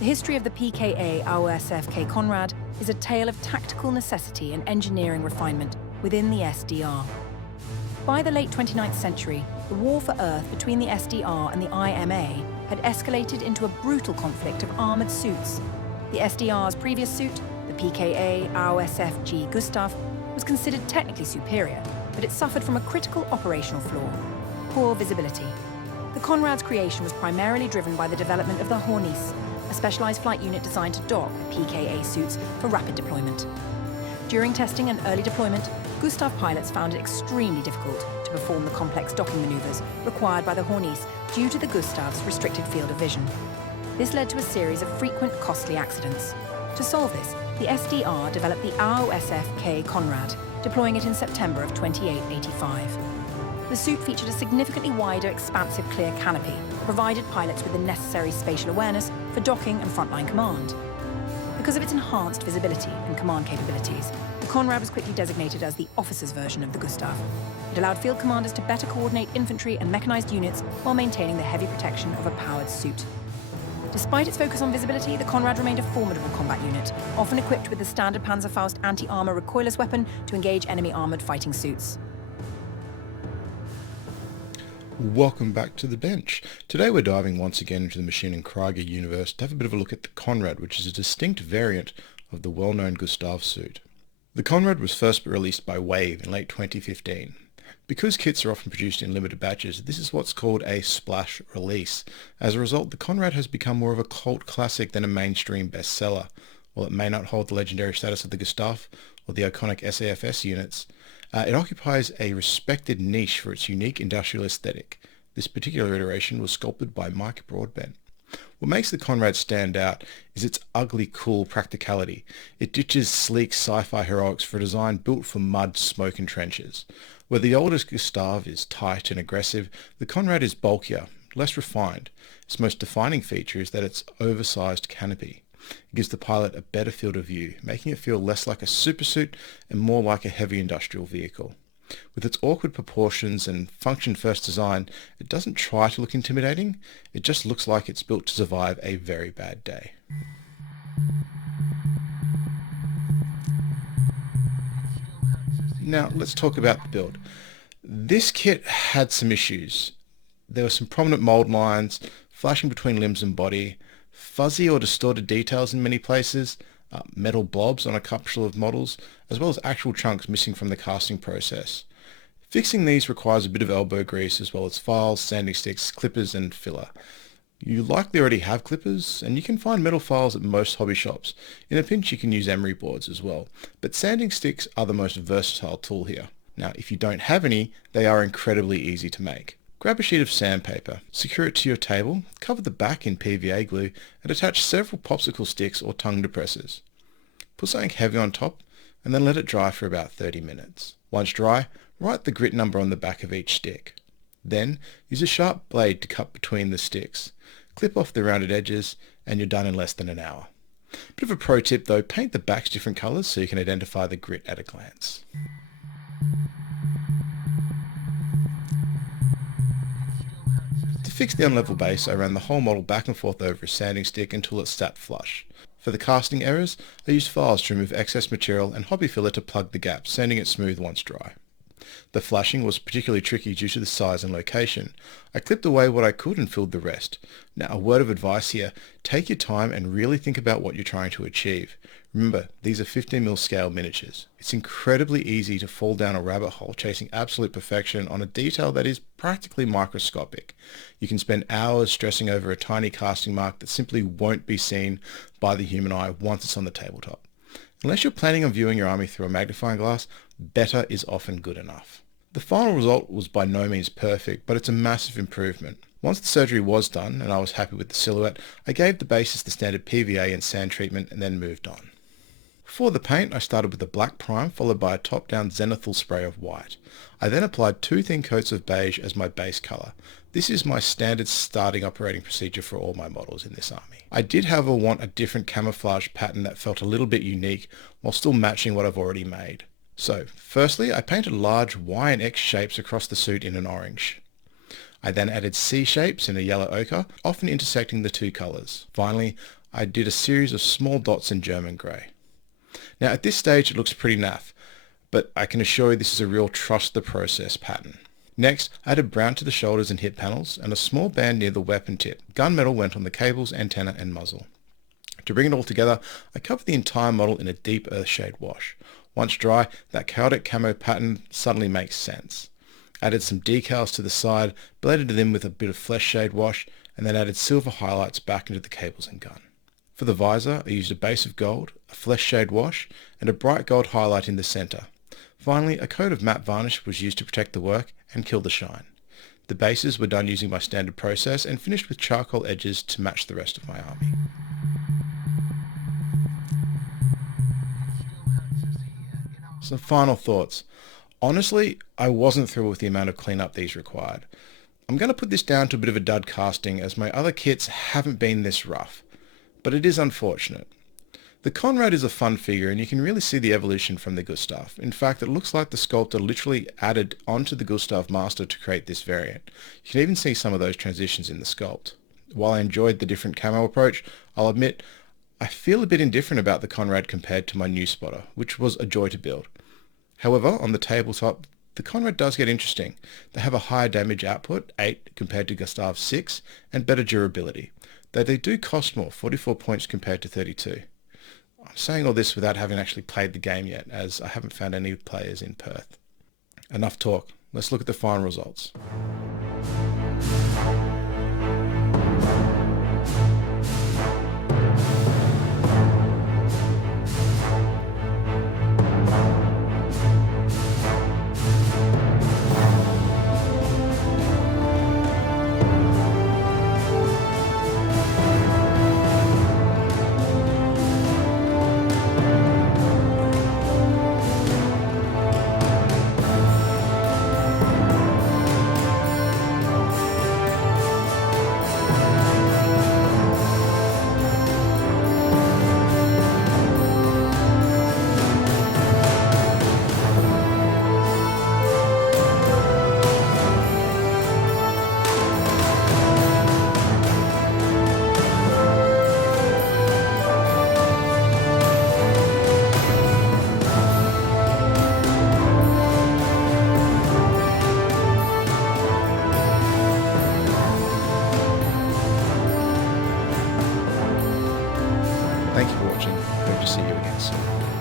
The history of the PKA AOSF-K Konrad is a tale of tactical necessity and engineering refinement within the SDR. By the late 29th century, the war for Earth between the SDR and the IMA had escalated into a brutal conflict of armoured suits. The SDR's previous suit, the PKA AOSF-G Gustav, was considered technically superior, but it suffered from a critical operational flaw: poor visibility. The Konrad's creation was primarily driven by the development of the Hornis, a specialised flight unit designed to dock PKA suits for rapid deployment. During testing and early deployment, Gustav pilots found it extremely difficult to perform the complex docking manoeuvres required by the Hornis due to the Gustav's restricted field of vision. This led to a series of frequent costly accidents. To solve this, the SDR developed the AOSF-K Konrad, deploying it in September of 2885. The suit featured a significantly wider, expansive clear canopy, provided pilots with the necessary spatial awareness for docking and frontline command. Because of its enhanced visibility and command capabilities, the Konrad was quickly designated as the officer's version of the Gustav. It allowed field commanders to better coordinate infantry and mechanized units while maintaining the heavy protection of a powered suit. Despite its focus on visibility, the Konrad remained a formidable combat unit, often equipped with the standard Panzerfaust anti-armor recoilless weapon to engage enemy armored fighting suits. Welcome back to the bench. Today we're diving once again into the Maschinen Kreiger universe to have a bit of a look at the Konrad, which is a distinct variant of the well-known Gustav suit. The Konrad was first released by Wave in late 2015. Because kits are often produced in limited batches, this is what's called a splash release. As a result, the Konrad has become more of a cult classic than a mainstream bestseller. While it may not hold the legendary status of the Gustav or the iconic SAFS units, it occupies a respected niche for its unique industrial aesthetic. This particular iteration was sculpted by Ma.K. What makes the Konrad stand out is its ugly cool practicality. It ditches sleek sci-fi heroics for a design built for mud, smoke and trenches. Where the oldest Gustav is tight and aggressive, the Konrad is bulkier, less refined. Its most defining feature is that its oversized canopy. It gives the pilot a better field of view, making it feel less like a supersuit and more like a heavy industrial vehicle. With its awkward proportions and function-first design, it doesn't try to look intimidating, it just looks like it's built to survive a very bad day. Now let's talk about the build. This kit had some issues. There were some prominent mold lines, flashing between limbs and body, fuzzy or distorted details in many places, metal blobs on a couple of models, as well as actual chunks missing from the casting process. Fixing these requires a bit of elbow grease as well as files, sanding sticks, clippers and filler. You likely already have clippers, and you can find metal files at most hobby shops. In a pinch you can use emery boards as well, but sanding sticks are the most versatile tool here. Now if you don't have any, they are incredibly easy to make. Grab a sheet of sandpaper, secure it to your table, cover the back in PVA glue and attach several popsicle sticks or tongue depressors. Put something heavy on top and then let it dry for about 30 minutes. Once dry, write the grit number on the back of each stick. Then use a sharp blade to cut between the sticks. Clip off the rounded edges and you're done in less than an hour. Bit of a pro tip though, paint the backs different colours so you can identify the grit at a glance. To fix the unlevel base, I ran the whole model back and forth over a sanding stick until it sat flush. For the casting errors, I used files to remove excess material and hobby filler to plug the gaps, sanding it smooth once dry. The flashing was particularly tricky due to the size and location. I clipped away what I could and filled the rest. Now a word of advice here, take your time and really think about what you're trying to achieve. Remember, these are 15mm scale miniatures. It's incredibly easy to fall down a rabbit hole chasing absolute perfection on a detail that is practically microscopic. You can spend hours stressing over a tiny casting mark that simply won't be seen by the human eye once it's on the tabletop. Unless you're planning on viewing your army through a magnifying glass, better is often good enough. The final result was by no means perfect, but it's a massive improvement. Once the surgery was done and I was happy with the silhouette, I gave the bases the standard PVA and sand treatment and then moved on. For the paint, I started with a black prime followed by a top-down zenithal spray of white. I then applied 2 thin coats of beige as my base colour. This is my standard starting operating procedure for all my models in this army. I did however want a different camouflage pattern that felt a little bit unique while still matching what I've already made. So, firstly I painted large Y and X shapes across the suit in an orange. I then added C shapes in a yellow ochre, often intersecting the two colours. Finally, I did a series of small dots in German grey. Now at this stage it looks pretty naff, but I can assure you this is a real trust the process pattern. Next, I added brown to the shoulders and hip panels and a small band near the weapon tip. Gunmetal went on the cables, antenna and muzzle. To bring it all together, I covered the entire model in a deep earth shade wash. Once dry, that chaotic camo pattern suddenly makes sense. Added some decals to the side, blended them with a bit of flesh shade wash, and then added silver highlights back into the cables and gun. For the visor, I used a base of gold, a flesh shade wash, and a bright gold highlight in the centre. Finally, a coat of matte varnish was used to protect the work and kill the shine. The bases were done using my standard process and finished with charcoal edges to match the rest of my army. Some final thoughts. Honestly, I wasn't thrilled with the amount of cleanup these required. I'm going to put this down to a bit of a dud casting as my other kits haven't been this rough, but it is unfortunate. The Konrad is a fun figure and you can really see the evolution from the Gustav. In fact, it looks like the sculptor literally added onto the Gustav Master to create this variant. You can even see some of those transitions in the sculpt. While I enjoyed the different camo approach, I'll admit I feel a bit indifferent about the Konrad compared to my new spotter, which was a joy to build. However, on the tabletop, the Konrad does get interesting. They have a higher damage output, 8 compared to Gustav's 6, and better durability, though they do cost more, 44 points compared to 32. I'm saying all this without having actually played the game yet, as I haven't found any players in Perth. Enough talk, let's look at the final results. Thank you for watching. Hope to see you again soon.